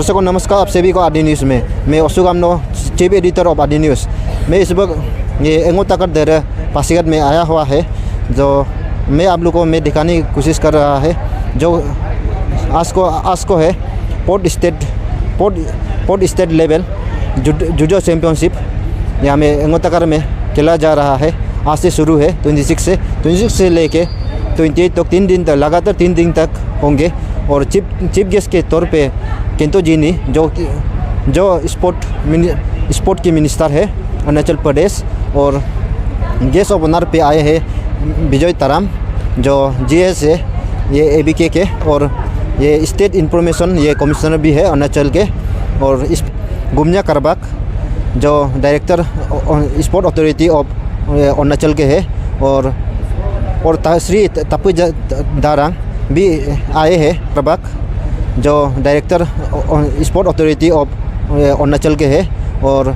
दर्शकों को नमस्कार, आप सभी को आदि न्यूज़ में मैं ओसुगामनो चीफ एडिटर ऑफ आदि न्यूज़। मैं इस वक्त ये एंगोताकर दर पासीघाट में आया हुआ है, जो मैं आप लोगों को मैं दिखाने की कोशिश कर रहा है। जो आज को है port state level judo championship यहाँ में एंगोताकर में खेला जा रहा है। आज से शुरू है 26 से लेके 28 तक 3 दिन तक, लगातार 3 दिन तक होंगे। और चीफ गेस्ट के तौर पे केंतो जीनी जो स्पोर्ट की मिनिस्टर है अरुणाचल प्रदेश, और गेस्ट ऑफ ऑनर पे आए हैं विजय ताराम जो GS है ये ABK के, और ये स्टेट इंफॉर्मेशन ये कमिश्नर भी है अरुणाचल के, और इस गुमन्या कारबाक जो director sport authority of Arunachal के है, और श्री तपु दारांग भी आए हैं कारबाक जो director sport authority of Arunachal के है, और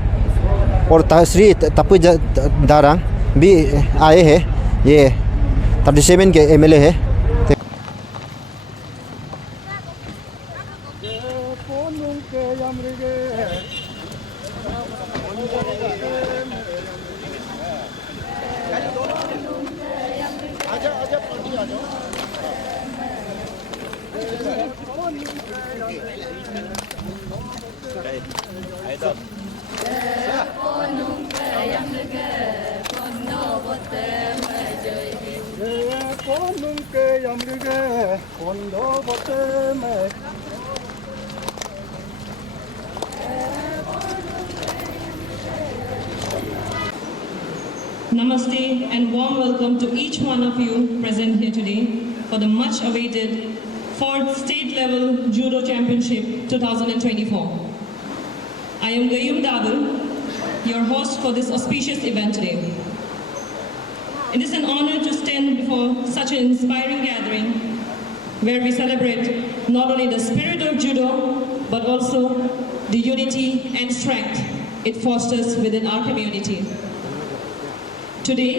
श्री तपु दारांग भी आए हैं, ये 37 के MLA है। Namaste and warm welcome to each one of you present here today for the much awaited 4th State Level Judo Championship 2024. I am Gayum Dadul, your host for this auspicious event today. It is an honor to stand before such an inspiring gathering where we celebrate not only the spirit of judo but also the unity and strength it fosters within our community. Today,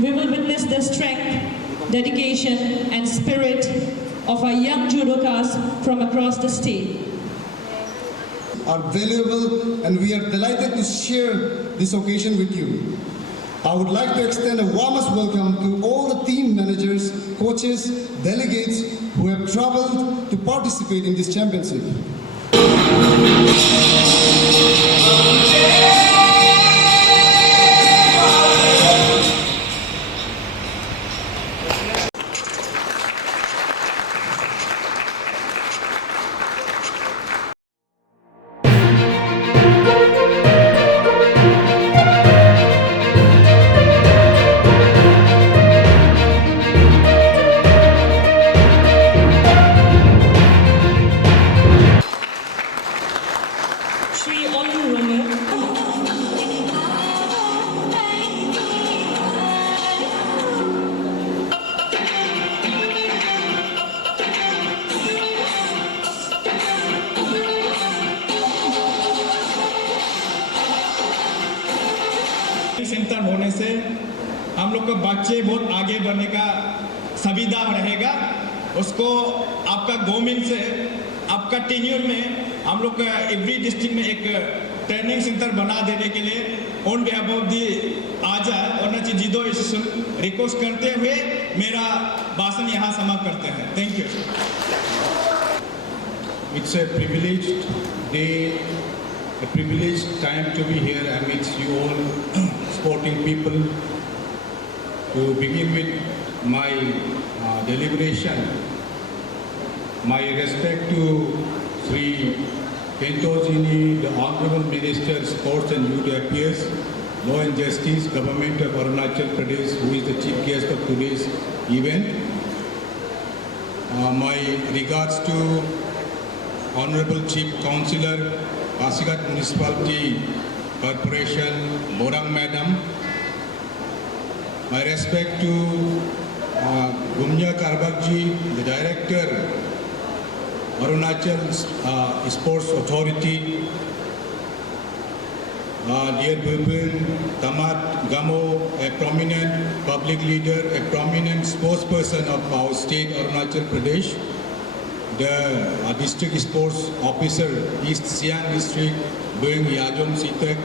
we will witness the strength, dedication and spirit of our young judokas from across the state. Are valuable and we are delighted to share this occasion with you. I would like to extend a warmest welcome to all the team managers, coaches, delegates who have traveled to participate in this championship. Centre होने से हम लोग को बच्चे बहुत आगे बढ़ने का सुविधा रहेगा। उसको आपका गवर्नमेंट से आपका टेन्योर में हम लोग का एवरी डिस्ट्रिक्ट में एक ट्रेनिंग सेंटर बना देने के लिए ऑन बिहाफ ऑफ दी आजा अरुणाचल जुडो एसोसिएशन रिक्वेस्ट करते हुए मेरा भाषण यहाँ समाप्त करते हैं। Thank you. It's a privileged day, a privileged time to be here amidst you all sporting people. To begin with my deliberation, my respect to Sri Kento Jini, the Honorable Minister Sports and Youth Affairs, Law and Justice, Government of Arunachal Pradesh, who is the chief guest of today's event. My regards to Honorable Chief Councillor, Pasighat Municipality Corporation, Morang Madam. My respect to Gumnya Karbakji, the Director, Arunachal Sports Authority. Dear Bipin Tamat Gamo, a prominent public leader, a prominent spokesperson of our state, Arunachal Pradesh. the district sports officer, East Siang district, doing Yajom Sitek,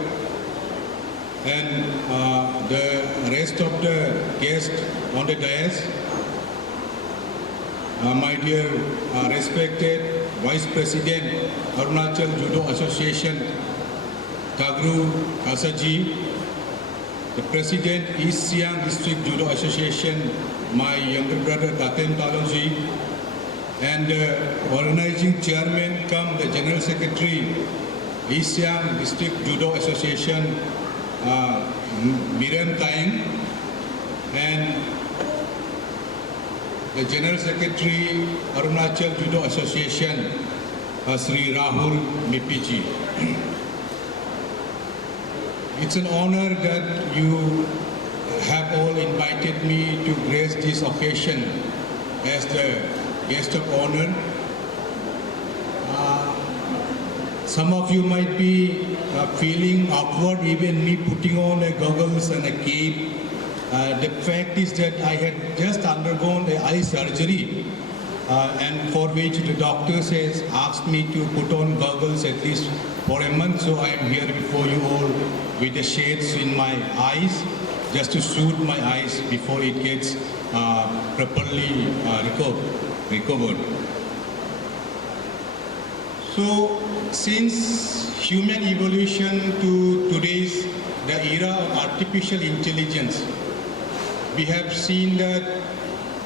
and the rest of the guests on the dais. My dear respected Vice President, Arunachal Judo Association, Kagru Kasaji, the President, East Siang District Judo Association, my younger brother Taten Talonji, and the organizing chairman come the General Secretary, East Siang District Judo Association, Miriam Taing, and the General Secretary, Arunachal Judo Association, Sri Rahul Mipiji. It's an honor that you have all invited me to grace this occasion as the guest of honor. Some of you might be feeling awkward, even me putting on a goggles and a cape. The fact is that I had just undergone an eye surgery and for which the doctors has asked me to put on goggles at least for a month. So I am here before you all with the shades in my eyes just to soothe my eyes before it gets properly recovered. So since human evolution to today's the era of artificial intelligence, we have seen that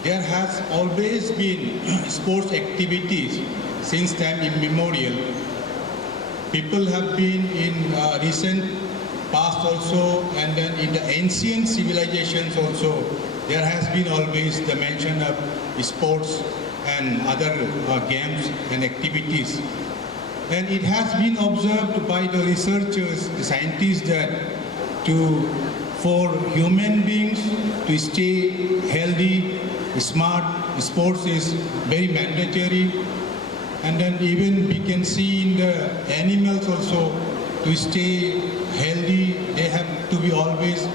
there has always been sports activities since time immemorial. People have been in recent past also, and then in the ancient civilizations also, there has been always the mention of sports and other games and activities. And it has been observed by the researchers, the scientists, that for human beings to stay healthy, smart, sports is very mandatory. And then even we can see in the animals also, to stay healthy, they have to be always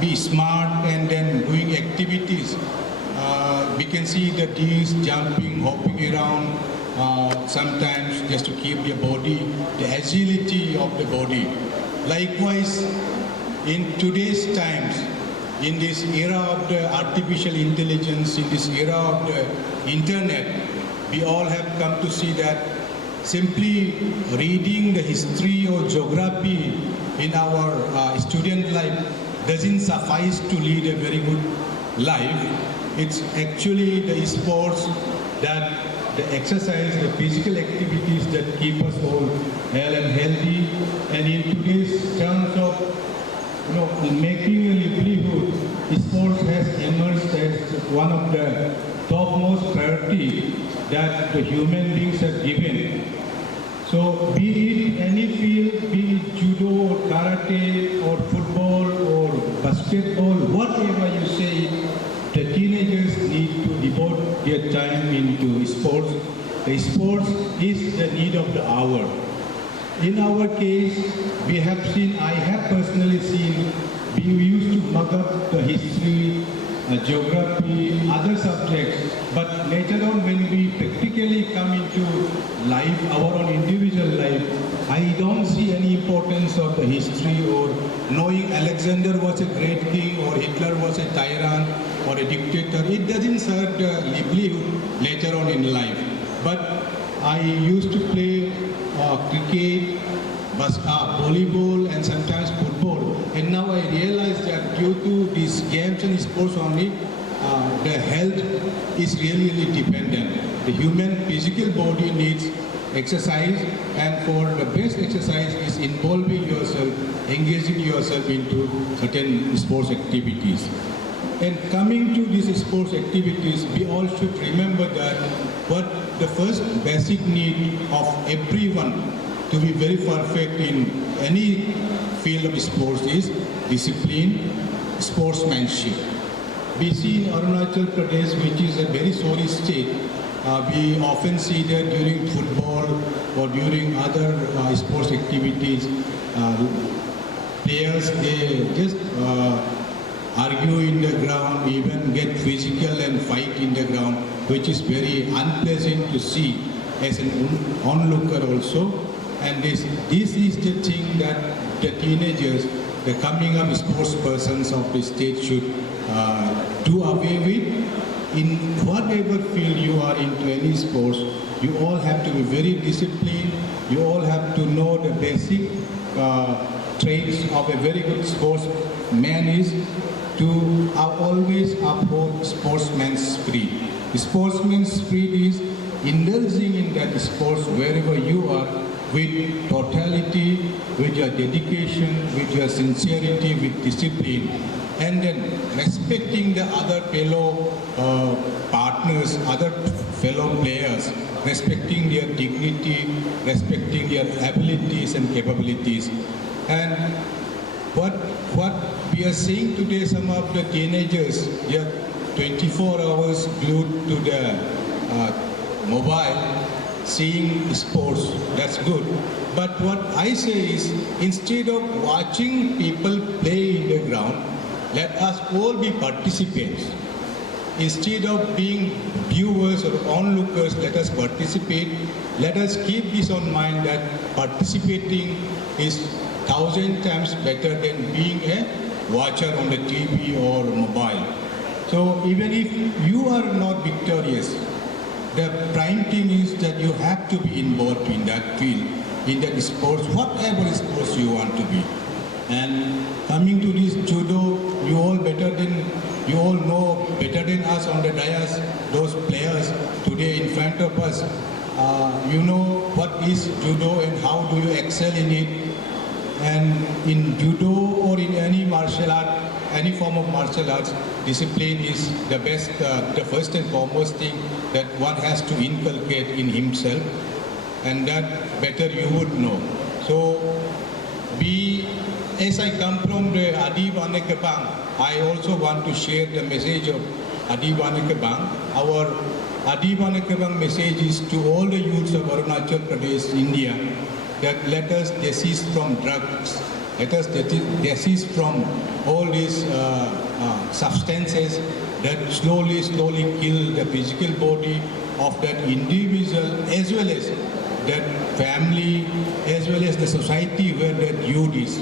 be smart and then doing activities. We can see the deers jumping, hopping around, sometimes just to keep their body, the agility of the body. Likewise, in today's times, in this era of the artificial intelligence, in this era of the internet, we all have come to see that simply reading the history or geography in our student life doesn't suffice to lead a very good life. It's actually the sports, that the exercise, the physical activities that keep us all well and healthy. And in today's terms of making a livelihood, sports has emerged as one of the topmost priority that the human beings have given. So be it any field, be it judo or karate or football or basketball, whatever you say, the teenagers need to devote their time into sports. The sports is the need of the hour. In our case, we have seen, I have personally seen, we used to mug up the history, geography, other subjects, but later on when we practically come into life, our own individual life, I don't see any importance of the history or knowing Alexander was a great king or Hitler was a tyrant or a dictator. It doesn't serve the livelihood later on in life. But I used to play cricket, volleyball and sometimes football. And now I realize that due to these games and sports only, the health is really dependent. The human physical body needs exercise, and for the best exercise is involving yourself, engaging yourself into certain sports activities. And coming to these sports activities, we all should remember that what the first basic need of everyone to be very perfect in any field of sports is discipline, sportsmanship. We see in Arunachal Pradesh, which is a very sorry state, we often see that during football or during other sports activities, players, they just argue in the ground, even get physical and fight in the ground. which is very unpleasant to see as an onlooker also. And this is the thing that the teenagers, the coming up sports persons of the state should do away with. In whatever field you are into any sports, you all have to be very disciplined. You all have to know the basic traits of a very good sportsman is to always uphold sportsman's spirit. Sportsman's spirit is indulging in that sports wherever you are with totality, with your dedication, with your sincerity, with discipline, and then respecting the other fellow partners, other fellow players, respecting their dignity, respecting their abilities and capabilities. And what we are seeing today, some of the teenagers, they are 24 hours glued to the mobile, seeing sports. That's good. But what I say is, instead of watching people play in the ground, let us all be participants. Instead of being viewers or onlookers, let us participate. Let us keep this on mind that participating is 1,000 times better than being a watcher on the TV or mobile. So even if you are not victorious, the prime thing is that you have to be involved in that field, in that sports, whatever sports you want to be. And coming to this judo, you all know better than us on the dais, those players today in front of us. You know what is judo and how do you excel in it. And in judo or in any martial art, any form of martial arts, discipline is the best, the first and foremost thing that one has to inculcate in himself, and that better you would know. So, as I come from the Adi Wanekabang, I also want to share the message of Adi Wanekabang. Our Adi Wanekabang message is to all the youths of Arunachal Pradesh, India, that let us desist from drugs, let us desist from all these substances that slowly kill the physical body of that individual as well as that family, as well as the society where that youth is.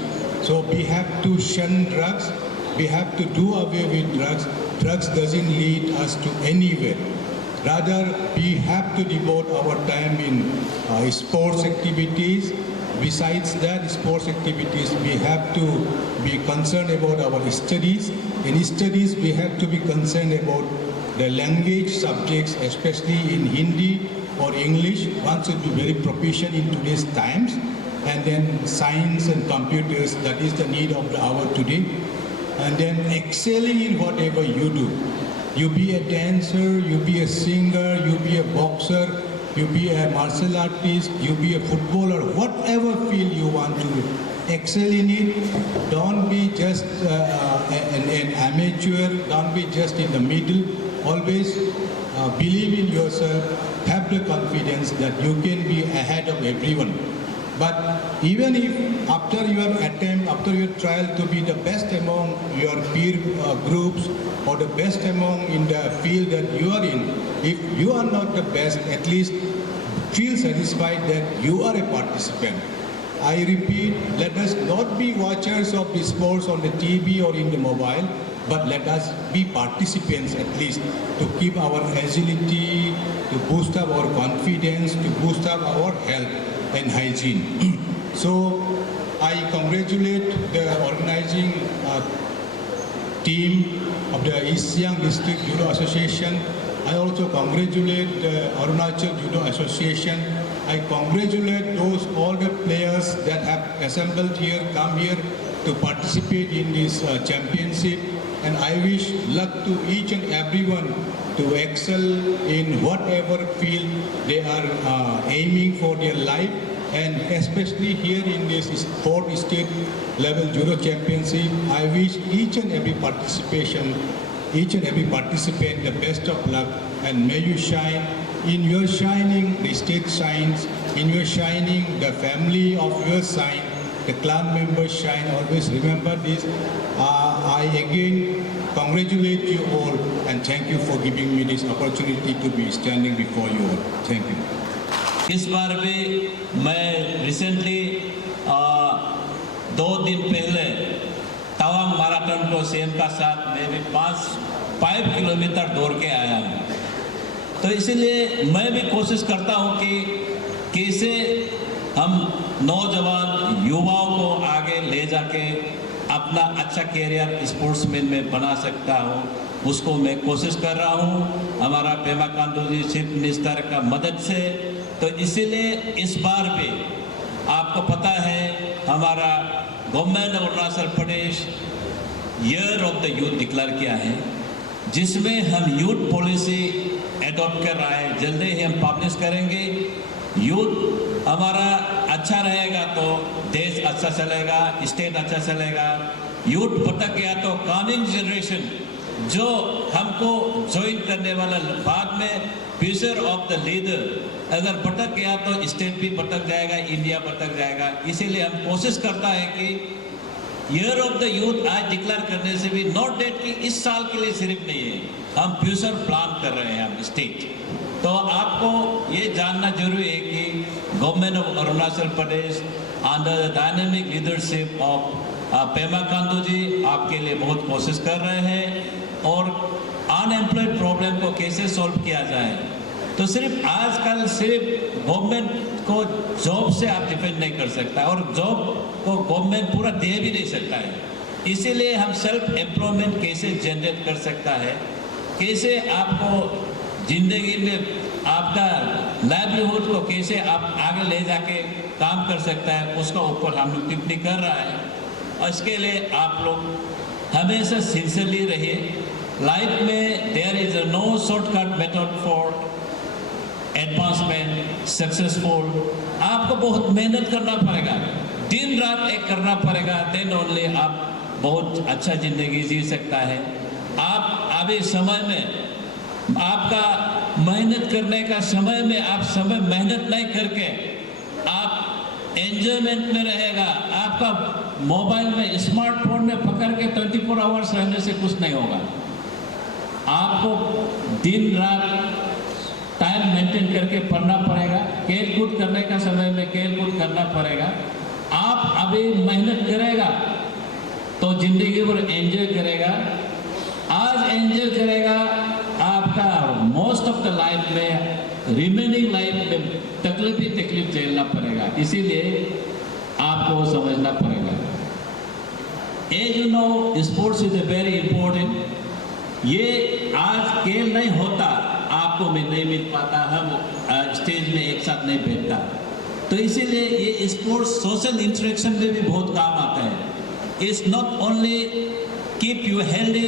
So we have to shun drugs, we have to do away with drugs. Drugs doesn't lead us to anywhere. Rather, we have to devote our time in sports activities. Besides that, sports activities, we have to be concerned about our studies. In studies, we have to be concerned about the language subjects, especially in Hindi or English. One should be very proficient in today's times. And then science and computers, that is the need of the hour today. And then excelling in whatever you do. You be a dancer, you be a singer, you be a boxer, you be a martial artist, you be a footballer, whatever field you want to excel in it. Don't be just an amateur, don't be just in the middle. Always believe in yourself, have the confidence that you can be ahead of everyone. But even if after your attempt, after your trial to be the best among your peer groups or the best among in the field that you are in, if you are not the best, at least feel satisfied that you are a participant. I repeat, let us not be watchers of the sports on the TV or in the mobile, but let us be participants at least to keep our agility, to boost up our confidence, to boost up our health and hygiene. So I congratulate the organizing team of the East Siang District Judo Association. I also congratulate the Arunachal Judo Association. I congratulate all the players that have assembled here, come here to participate in this championship. And I wish luck to each and everyone to excel in whatever field they are aiming for their life. And especially here in this 4th state level judo championship, I wish each and every participant the best of luck, and may you shine. In your shining, the state shines. In your shining, the family of yours shine. The clan members shine. Always remember this. I I again congratulate you all and thank you for giving me this opportunity to be standing before you all. Thank you. इस बार भी मैं recently 2 दिन पहले Tawang marathon को same का साथ मैं भी 5 किलोमीटर दौड़ के आया हूँ। तो इसीलिए मैं भी कोशिश करता हूँ कि कैसे हम नौजवान युवाओं को आगे ले जाके अपना अच्छा कैरियर स्पोर्ट्समैन में बना सकता हूँ, उसको मैं कोशिश कर रहा हूँ हमारा पेमा खांडू जी चीफ मिनिस्टर का मदद से। तो इसीलिए इस बार भी आपको पता है हमारा government of Arunachal Pradesh year of the youth declare किया है, जिसमें हम यूथ पॉलिसी एडॉप्ट कर रहा है। जल्दी ही हम पब्लिश करेंगे। यूथ हमारा अच्छा रहेगा तो देश अच्छा चलेगा, स्टेट अच्छा चलेगा। यूथ भटक गया तो कमिंग जनरेशन जो हमको ज्वाइन करने वाला बाद में फ्यूचर ऑफ द लीडर अगर भटक गया तो स्टेट भी भटक जाएगा, इंडिया भटक जाएगा। इसीलिए हम कोशिश करता है कि ईयर ऑफ द यूथ आज डिक्लेयर करने से भी नॉट डेट कि इस साल के लिए सिर्फ नहीं है, हम फ्यूचर प्लान कर रहे हैं हम स्टेट। तो आपको ये जानना जरूरी है कि government of Arunachal Pradesh under the dynamic leadership of Pema Khandu ji आपके लिए बहुत कोशिश कर रहे हैं और अनएम्प्लॉयड प्रॉब्लम को कैसे सॉल्व किया जाए। तो सिर्फ आजकल सिर्फ गवर्नमेंट को जॉब से आप डिपेंड नहीं कर सकता और जॉब को गवर्नमेंट पूरा दे भी नहीं सकता है। इसीलिए हम सेल्फ एम्प्लॉयमेंट कैसे जनरेट कर सकता है, कैसे आपको जिंदगी में आपका लाइवलीहुड को कैसे आप आगे ले जाके काम कर सकता है, उसका ऊपर हम लोग टिप्पणी कर रहा है। और इसके लिए आप लोग हमेशा सिंसियरली रहिए। लाइफ में there is no shortcut method for advancement successful. आपको बहुत मेहनत करना पड़ेगा, दिन रात एक करना पड़ेगा, देन ओनली आप बहुत अच्छा जिंदगी जी सकता है। आप अभी समय में आपका मेहनत करने का समय में आप समय मेहनत नहीं करके आप एंजॉयमेंट में रहेगा। आपका मोबाइल में स्मार्टफोन में पकड़ के 24 आवर्स रहने से कुछ नहीं होगा। आपको दिन रात टाइम मेंटेन करके पढ़ना पड़ेगा, खेल कूद करने का समय में खेल कूद करना पड़ेगा। आप अभी मेहनत करेगा तो जिंदगी भर एंजॉय करेगा। आज एंजॉय करेगा, आपका मोस्ट ऑफ द लाइफ में रिमेनिंग लाइफ में तकलीफ झेलना पड़ेगा। इसीलिए आपको समझना पड़ेगा। As you know sports is a very important. ये आज खेल नहीं होता आपको में नहीं मिल पाता, हम स्टेज में एक साथ नहीं बैठता। तो इसीलिए ये स्पोर्ट्स सोशल इंटरेक्शन में भी बहुत काम आता है। It's not only keep you healthy,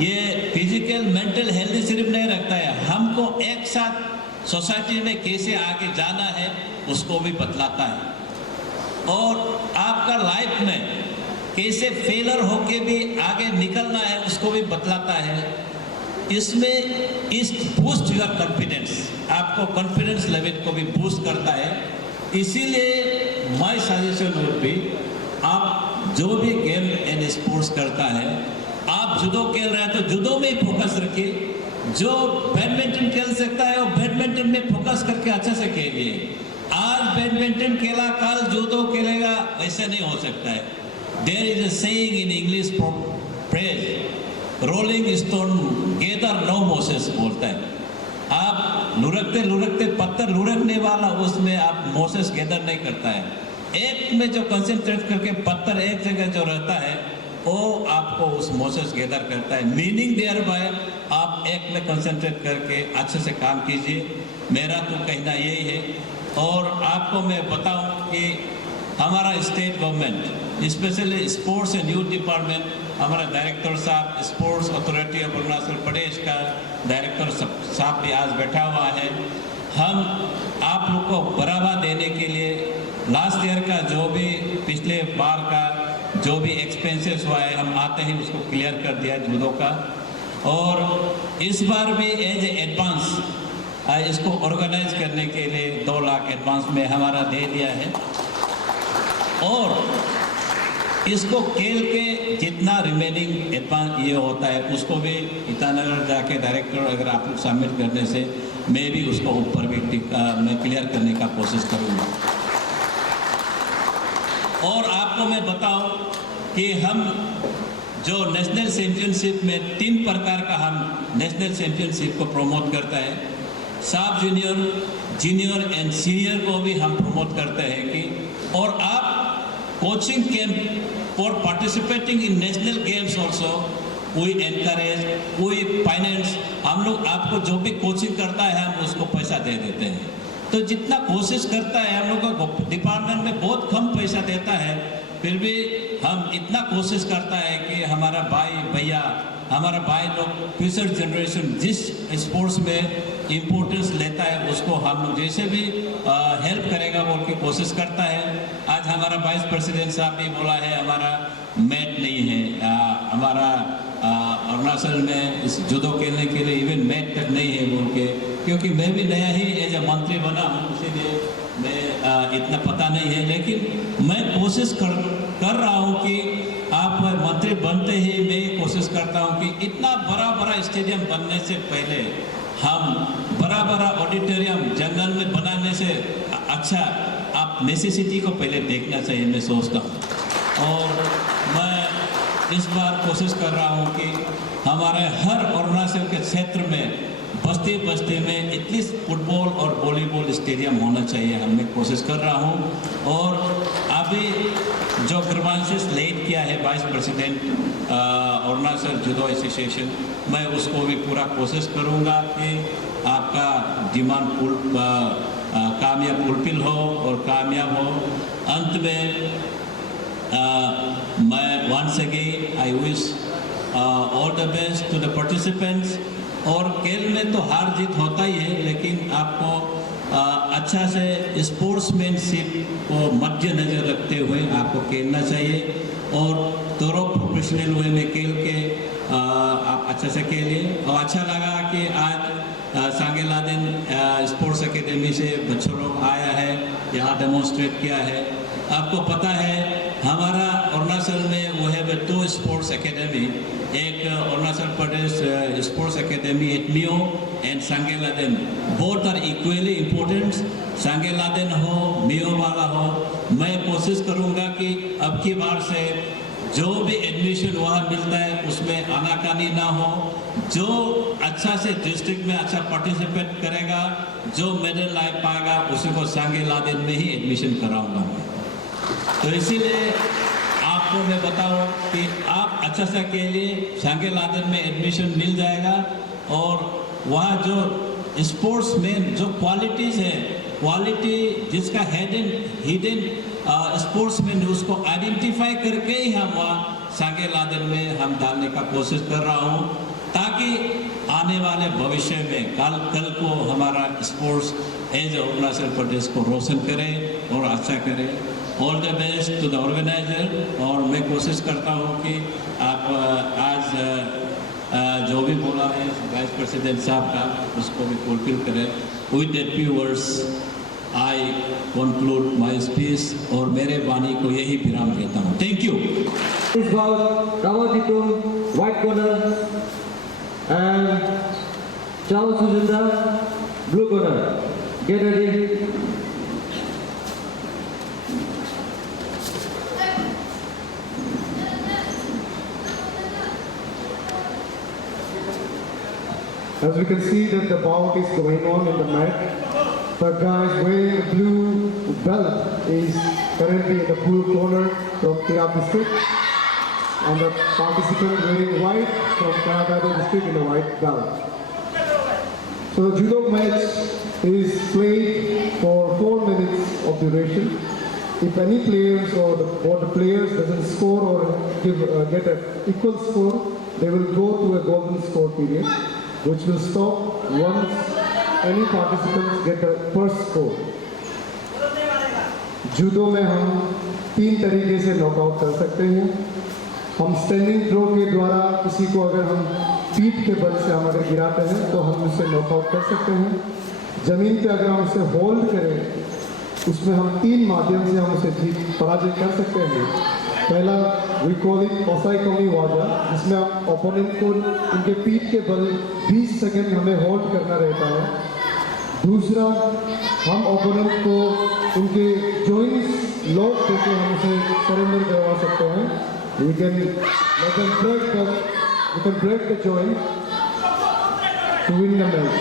ये फिजिकल मेंटल हेल्दी सिर्फ नहीं रखता है, हमको एक साथ सोसाइटी में कैसे आगे जाना है उसको भी बतलाता है। और आपका लाइफ में कैसे फेलर होके भी आगे निकलना है उसको भी बतलाता है। इसमें इस बूस्ट योर कॉन्फिडेंस, आपको कॉन्फिडेंस लेवल को भी बूस्ट करता है। इसीलिए माय सजेशन वुड बी, आप जो भी गेम एंड स्पोर्ट्स करता है, आप जूडो खेल रहे हैं तो जूडो में ही फोकस रखिए। जो बैडमिंटन खेल सकता है वो बैडमिंटन में फोकस करके अच्छे से खेलिए। आज बैडमिंटन खेला कल जूडो खेलेगा, ऐसा नहीं हो सकता है। There is a saying in English phrase, rolling stone gather no mosses बोलता है। आप लुढ़कते लुढ़कते पत्थर लुढ़कने वाला उसमें आप मोसेस गेदर नहीं करता है। एक में जो कंसंट्रेट करके पत्थर एक जगह जो रहता है वो आपको उस मोसेस गेदर करता है। मीनिंग देयर बाय आप एक में कंसंट्रेट करके अच्छे से काम कीजिए। मेरा तो कहना यही है। और आपको मैं बताऊं कि हमारा state government specially sports and youth department, हमारा डायरेक्टर साहब स्पोर्ट्स अथॉरिटी ऑफ अरुणाचल प्रदेश का डायरेक्टर साहब भी आज बैठा हुआ है। हम आप लोग को बढ़ावा देने के लिए लास्ट ईयर का जो भी पिछले बार का जो भी एक्सपेंसेस हुआ है हम आते ही उसको क्लियर कर दिया जूडो का। और इस बार भी एज एडवांस इसको ऑर्गेनाइज करने के लिए 2 लाख एडवांस में हमारा दे दिया है। और इसको खेल के जितना रिमेनिंग एडवांस ये होता है उसको भी ईटानगर जाके डायरेक्टर अगर आप लोग सबमिट करने से मैं भी उसको ऊपर भी मैं क्लियर करने का कोशिश करूँगा। और आपको मैं बताऊं कि हम जो नेशनल चैम्पियनशिप में 3 प्रकार का हम नेशनल चैम्पियनशिप को प्रमोट करता है, सब जूनियर, जूनियर एंड सीनियर को भी हम प्रमोट करते हैं कि और आप coaching camp for participating in national games also we encourage, we finance, हम लोग आपको जो भी कोचिंग करता है हम उसको पैसा दे देते हैं। तो जितना कोशिश करता है हम लोग का डिपार्टमेंट में बहुत कम पैसा देता है, फिर भी हम इतना कोशिश करता है कि हमारा भाई भैया, हमारा भाई लोग फ्यूचर जनरेशन जिस स्पोर्ट्स में इम्पोर्टेंस लेता है उसको हम लोग जैसे भी हेल्प करेगा बोल के कोशिश करता है। आज हमारा वाइस प्रेसिडेंट साहब भी बोला है हमारा मैट नहीं है, हमारा अरुणाचल में इस जूडो खेलने के लिए इवन मैट तक नहीं है बोल के, क्योंकि मैं भी नया ही एज ए मंत्री बना हूँ इसीलिए मैं इतना पता नहीं है, लेकिन मैं कोशिश कर रहा हूँ कि आप मंत्री बनते ही मैं कोशिश करता हूँ कि इतना बड़ा स्टेडियम बनने से पहले हम बड़ा ऑडिटोरियम जंगल में बनाने से अच्छा आप नेसेसिटी को पहले देखना चाहिए, मैं सोचता हूँ। और मैं इस बार कोशिश कर रहा हूँ कि हमारे हर अरुणाचल के क्षेत्र में बस्ती में एटलीस्ट फुटबॉल और वॉलीबॉल स्टेडियम होना चाहिए, मैं कोशिश कर रहा हूँ। और अभी जो ग्रीवांसेस लेट किया है vice president Arunachal judo association, मैं उसको भी पूरा कोशिश करूँगा कि आपका डिमांड कामयाब फुलफिल हो और कामयाब हो। अंत में मैं once again I wish all the best to the participants। और खेल में तो हार जीत होता ही है, लेकिन आपको अच्छा से स्पोर्ट्समैनशिप को मद्देनजर रखते हुए आपको खेलना चाहिए और थोड़ा प्रोफेशनल वे में खेल के आप अच्छा से खेलिए। और अच्छा लगा कि आज सांगे लादेन स्पोर्ट्स एकेडमी से बच्चों लोग आया है, यहाँ डेमोन्स्ट्रेट किया है। आपको पता है हमारा अरुणाचल में वो है 2 स्पोर्ट्स एकेडमी, एक Arunachal Pradesh sports academy at Miao and Sangey Laden, both are equally important. Sangey Laden हो मियो वाला हो, मैं कोशिश करूँगा कि अब की बार से जो भी एडमिशन वहाँ मिलता है उसमें आनाकानी ना हो, जो अच्छा से डिस्ट्रिक्ट में अच्छा पार्टिसिपेट करेगा, जो मेडल ला पाएगा उसी को सांगे लादेन में ही एडमिशन कराऊंगा। तो इसीलिए आपको मैं बताऊं कि आप अच्छा सा के लिए सांगे लादेन में एडमिशन मिल जाएगा और वहाँ जो स्पोर्ट्स में जो क्वालिटीज़ है, क्वालिटी जिसका हिडन स्पोर्ट्स में उसको आइडेंटिफाई करके ही हम वहाँ सांगे लादेन में हम डालने का कोशिश कर रहा हूँ, ताकि आने वाले भविष्य में कल को हमारा स्पोर्ट्स एज अरुणाचल प्रदेश को रोशन करे और अच्छा करे। All the best to the organizer. और मैं कोशिश करता हूँ कि आप आज जो भी बोला है वाइस प्रेसिडेंट साहब का उसको भी फुलफिल करें। With that few words I conclude my speech और मेरे वाणी को यही विराम देता हूँ। Thank you. This was Rawatitul, white corner, and Chao Sujinda, blue corner. Get ready. As we can see that the bout is going on in the mat. The guys wearing the blue belt is currently in the blue corner from Tirap district, and the participant wearing white from Kannada district in the white belt. So the judo match is played for 4 minutes of duration. If any players or the players doesn't score or get an equal score, they will go to a golden score period, which will stop once any participants get a first score. Judo में हम 3 तरीके से knockout कर सकते हैं। हम standing throw के द्वारा किसी को अगर हम पीठ के बल से हम अगर गिराते हैं तो हम उसे नॉकआउट कर सकते हैं। ज़मीन पे अगर हम उसे होल्ड करें उसमें हम 3 माध्यम से हम उसे पराजित कर सकते हैं। पहला we call it Osai Komi Waja, जिसमें आप ओपोनेंट को उनके पीठ के बल 20 सेकंड हमें होल्ड करना रहता है। दूसरा, हम ओपोनेंट को उनके जॉइंट्स लॉक करके हम उसे सरेंडर करवा सकते हैं। We can break the joint to win the match.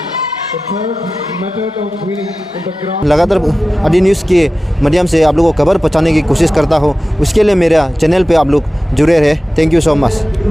The third method of winning in the ground. लगातार AD न्यूज़ के माध्यम से आप लोगों को खबर पहुंचाने की कोशिश करता हूं। उसके लिए मेरा चैनल पे आप लोग जुड़े रहे। Thank you so much.